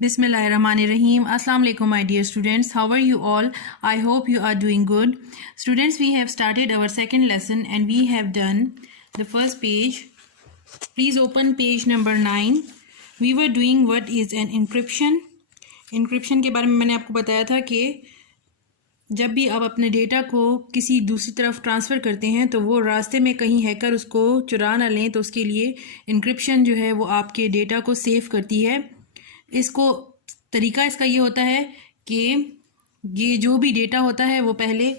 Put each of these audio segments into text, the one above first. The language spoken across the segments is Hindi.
Bismillahirrahmanirrahim. Assalamu alaikum, my dear students. How are you all? I hope you are doing good. Students, we have started our second lesson and we have done the first page. Please open page number 9. We were doing what is an encryption. Encryption के बारे में मैंने आपको बताया था कि जब भी आप अपने डेटा को किसी दूसरी तरफ ट्रांसफ़र करते हैं तो वो रास्ते में कहीं हैकर उसको चुरा ना लें, तो उसके लिए इनक्रिप्शन जो है वो आपके डेटा को सेव करती है। इसको तरीका इसका ये होता है कि ये जो भी डेटा होता है वो पहले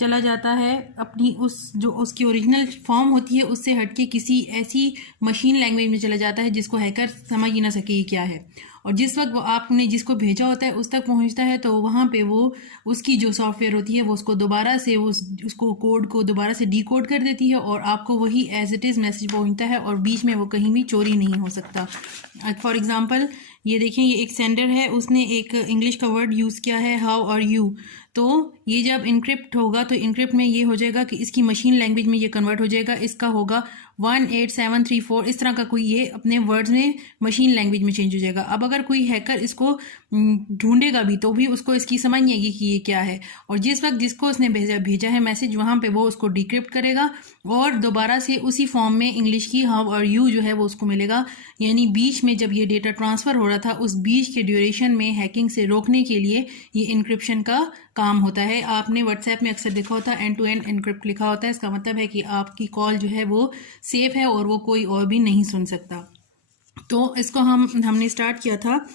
चला जाता है अपनी उसकी ओरिजिनल फॉर्म होती है उससे हटके किसी ऐसी मशीन लैंग्वेज में चला जाता है जिसको हैकर समझ ही ना सके ये क्या है, और जिस वक्त वो आपने जिसको भेजा होता है उस तक पहुंचता है तो वहाँ पे वो उसकी जो सॉफ्टवेयर होती है वो उसको दोबारा से उसको कोड को दोबारा से डीकोड कर देती है और आपको वही एज इट इज़ मैसेज पहुंचता है और बीच में वो कहीं भी चोरी नहीं हो सकता। फॉर एग्ज़ाम्पल ये देखें, ये एक सेंडर है, उसने एक इंग्लिश का वर्ड यूज़ किया है हाउ आर यू, तो ये जब इनक्रिप्ट होगा तो इनक्रिप्ट में ये हो जाएगा कि इसकी मशीन लैंग्वेज में ये कन्वर्ट हो जाएगा, इसका होगा 18734, इस तरह का कोई ये अपने वर्ड्स में मशीन लैंग्वेज में चेंज हो जाएगा। अब अगर कोई हैकर इसको ढूंढेगा भी तो भी उसको इसकी समझ नहीं आएगी कि ये क्या है, और जिस वक्त जिसको उसने भेजा है मैसेज वहाँ पे वो उसको डिक्रिप्ट करेगा और दोबारा से उसी फॉर्म में इंग्लिश की हाउ आर यू जो है वो उसको मिलेगा। यानी बीच में जब ये डेटा ट्रांसफ़र हो रहा था उस बीच के ड्यूरेशन में हैकिंग से रोकने के लिए ये इनक्रिप्शन का काम होता है। आपने व्हाट्सएप में अक्सर देखा होता है एंड टू एंड इनक्रिप्ट लिखा होता है, इसका मतलब है कि आपकी कॉल जो है वो सेफ है और वो कोई और भी नहीं सुन सकता। तो इसको हमने स्टार्ट किया था।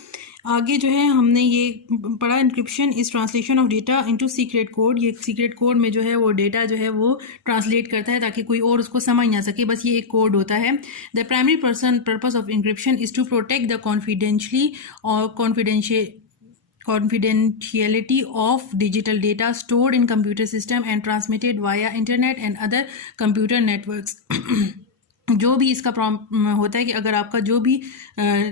आगे जो है हमने ये पढ़ा encryption is translation of data into secret code. ये सीक्रेट कोड में जो है वो डेटा जो है वो ट्रांसलेट करता है ताकि कोई और उसको समझ ना सके, बस ये एक कोड होता है। The primary purpose of encryption is to protect the confidentially और confidentiality of digital data stored in computer system and transmitted via internet and other computer networks। जो भी इसका होता है कि अगर आपका जो भी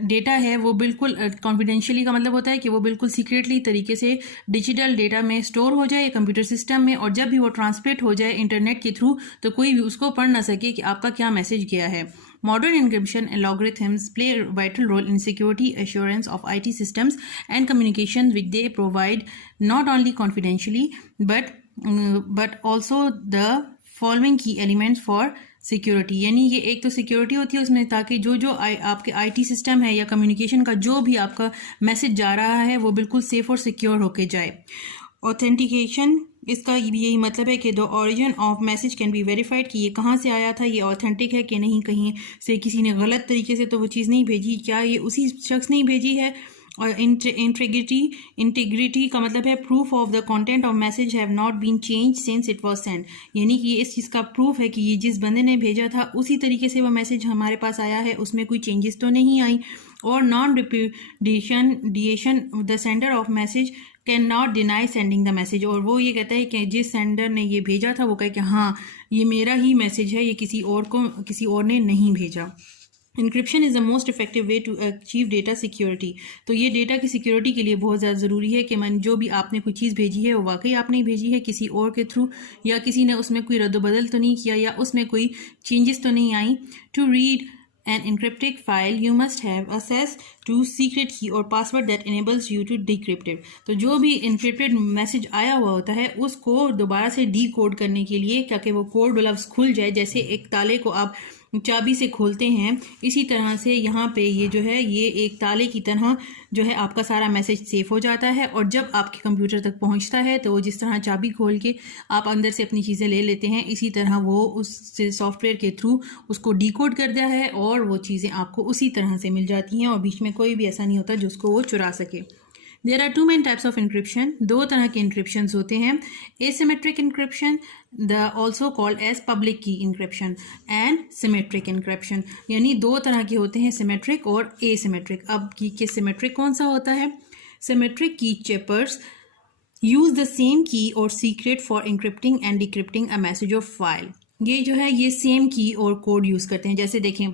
डेटा है वो बिल्कुल कॉन्फिडेंशियली का मतलब होता है कि वो बिल्कुल सीक्रेटली तरीके से डिजिटल डेटा में स्टोर हो जाए कंप्यूटर सिस्टम में, और जब भी वो ट्रांसमिट हो जाए इंटरनेट के थ्रू तो कोई भी उसको पढ़ ना सके कि आपका क्या मैसेज गया है। Modern encryption algorithms play a vital role in security assurance of IT systems and communications, which they provide not only confidentially but also the following key elements for security. यानी ये एक तो सिक्योरिटी होती है उसमें ताकि जो आपके आईटी सिस्टम है या कम्युनिकेशन का जो भी आपका मैसेज जा रहा है वो बिल्कुल सेफ और सिक्योर होके जाए। ऑथेंटिकेशन, इसका यही मतलब है कि the origin of message can be verified कि ये कहाँ से आया था, ये ऑथेंटिक है कि नहीं, कहीं से किसी ने गलत तरीके से तो वो चीज़ नहीं भेजी, क्या ये उसी शख्स ने भेजी है। और इंटीग्रिटी का मतलब है proof of the content of message have not been change since it was send, यानी कि ये इस चीज़ का प्रूफ है कि ये जिस बंदे ने भेजा था उसी तरीके से वो मैसेज हमारे पास आया है, उसमें कोई चेंजेस तो नहीं आई। और non repudiation the sender of message can not deny sending the message, और वो ये कहता है कि जिस सेंडर ने ये भेजा था वो कहे कि हाँ ये मेरा ही मैसेज है, ये किसी और ने नहीं भेजा। Encryption is the most effective way to achieve data security. तो ये डेटा की सिक्योरिटी के लिए बहुत ज़्यादा ज़रूरी है कि जो भी आपने कोई चीज़ भेजी है वो वाकई आपने भेजी है किसी और के थ्रू, या किसी ने उसमें कोई रद्द-बदल तो नहीं किया, या उसमें कोई चेंजेस तो नहीं आई। To read an encrypted file you must have access to secret key or password that enables you to decrypt it। तो जो भी encrypted मैसेज आया हुआ होता है उसको दोबारा से डीकोड करने के लिए ताकि वो कोड लफ्ज़ खुल जाए, जैसे एक ताले को आप चाबी से खोलते हैं इसी तरह से यहाँ पे ये जो है ये एक ताले की तरह जो है आपका सारा मैसेज सेफ हो जाता है, और जब आपके कंप्यूटर तक पहुँचता है तो वो जिस तरह चाबी खोल के आप अंदर से अपनी चीज़ें ले लेते हैं इसी तरह वो उस सॉफ्टवेयर के थ्रू उसको डिकोड कर दिया है और वो चीज़ें आपको उसी तरह से मिल जाती हैं और बीच में कोई भी ऐसा नहीं होता जिसको वो चुरा सके। There are two main types of encryption। दो तरह के encryptions होते हैं। Asymmetric encryption, also called as public key encryption, and symmetric encryption। यानी दो तरह के होते हैं, symmetric और asymmetric। अब की के symmetric कौन सा होता है? Symmetric key shapers use the same key or secret for encrypting and decrypting a message or file। ये जो है ये सेम की और कोड यूज़ करते हैं। जैसे देखें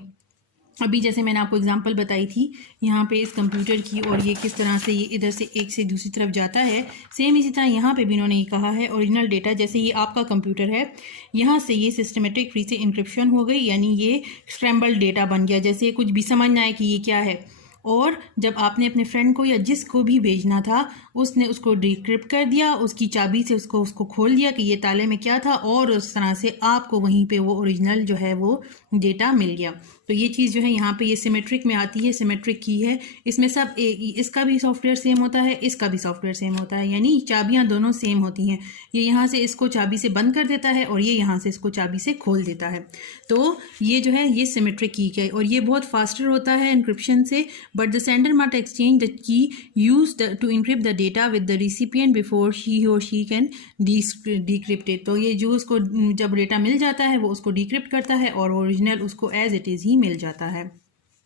अभी जैसे मैंने आपको एग्जांपल बताई थी यहाँ पे इस कंप्यूटर की, और ये किस तरह से ये इधर से एक से दूसरी तरफ जाता है, सेम इसी तरह यहाँ पे भी इन्होंने ये कहा है ओरिजिनल डेटा, जैसे ये आपका कंप्यूटर है यहाँ से ये सिस्टमेटिक फ्री से इंक्रिप्शन हो गई, यानी ये स्क्रैम्बल्ड डेटा बन गया, जैसे कुछ भी समझ ना आए कि ये क्या है। और जब आपने अपने फ्रेंड को या जिसको भी भेजना था उसने उसको डिक्रिप्ट कर दिया, उसकी चाबी से उसको खोल दिया कि ये ताले में क्या था, और उस तरह से आपको वहीं पे वो ओरिजिनल जो है वो डेटा मिल गया। तो ये चीज़ जो है यहाँ पे ये सिमेट्रिक में आती है, सिमेट्रिक की है। इसमें सब इसका भी सॉफ्टवेयर सेम होता है, इसका भी सॉफ्टवेयर सेम होता है, यानी चाबियाँ दोनों सेम होती हैं। ये यहाँ से इसको चाबी से बंद कर देता है और ये यहाँ से इसको चाबी से खोल देता है। तो ये जो है ये सिमेट्रिक की है और ये बहुत फास्टर होता है इंक्रिप्शन से। But the sender must exchange the key use to encrypt the data with the recipient before he और शी कैन डिक्रिप्ट इट। तो ये जो उसको जब डेटा मिल जाता है वो उसको डिक्रिप्ट करता है और ओरिजिनल उसको एज इट इज़ ही मिल जाता है।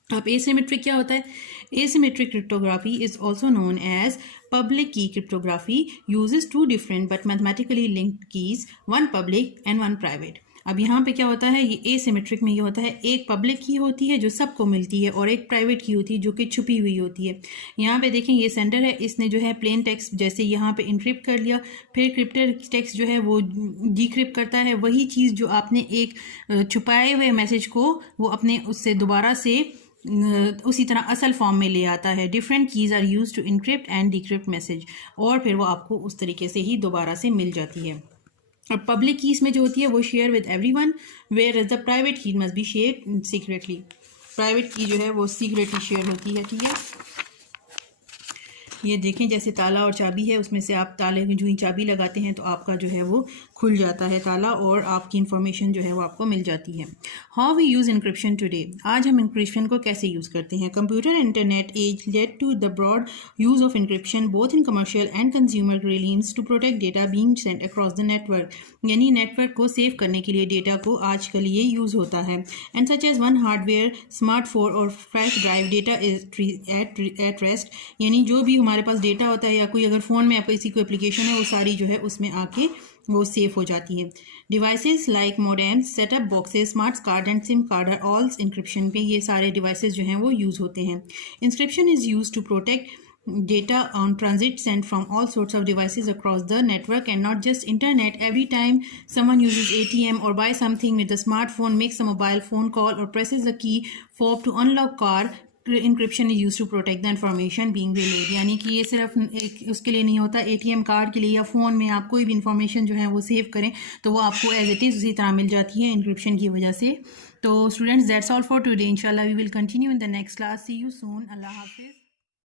अब एसिमेट्रिक क्या होता है? Asymmetric cryptography is also known as public key cryptography, uses two different but mathematically linked keys, one public and one private. अब यहाँ पे क्या होता है, ये एसिमेट्रिक में ये होता है एक पब्लिक की होती है जो सबको मिलती है और एक प्राइवेट की होती है जो कि छुपी हुई होती है। यहाँ पे देखें ये सेंडर है, इसने जो है प्लेन टेक्स्ट जैसे यहाँ पे इनक्रिप्ट कर लिया, फिर क्रिप्टेड टेक्स्ट जो है वो डिक्रिप्ट करता है। वही चीज़ जो आपने एक छुपाए हुए मैसेज को वो अपने उससे दोबारा से उसी तरह असल फॉर्म में ले आता है। Different keys are use to encrypt and decrypt message, और फिर वो आपको उस तरीके से ही दोबारा से मिल जाती है। अब पब्लिक कीज में जो होती है वो share with everyone, whereas the private key must be share secretly. Private key जो है वो सीक्रेटली शेयर होती है, ठीक है। ये देखें जैसे ताला और चाबी है, उसमें से आप ताले में जो ही चाबी लगाते हैं तो आपका जो है वो खुल जाता है ताला और आपकी इंफॉर्मेशन जो है वो आपको मिल जाती है। How we use encryption today, आज हम इंक्रिप्शन को कैसे यूज़ करते हैं। Computer internet has led to the broad use of encryption both in commercial and consumer realms to protect data being sent across the network, यानी नेटवर्क को सेव करने के लिए डेटा को आजकल ये यूज़ होता है। And such as one hardware smartphone और flash drive data is at rest, यानी जो भी हमारे पास डेटा होता है या कोई अगर फ़ोन में किसी को एप्लीकेशन है वो सारी जो है उसमें आके वो सेव हो जाती है। Devices like modems, setup boxes, smart card and SIM card are all encryption पे ये सारे डिवाइसेस जो हैं वो यूज़ होते हैं। Encryption is use to protect data on transit sent from all sorts of devices across the network and not just internet. Every time someone uses ATM or buys something with a smartphone, makes a mobile phone call or presses a key fob to unlock car, encryption is use to protect the information being relayed, यानी कि ये सिर्फ एक उसके लिए नहीं होता, एटीएम कार्ड के लिए या फ़ोन में आप कोई भी इंफॉर्मेशन जो है वो सेव करें तो वो आपको एज इट इज़ उसी तरह मिल जाती है इंक्रिप्शन की वजह से। तो students that's all for today, इंशाल्लाह we will continue in the next class. See you soon, अल्लाह हाफिज़।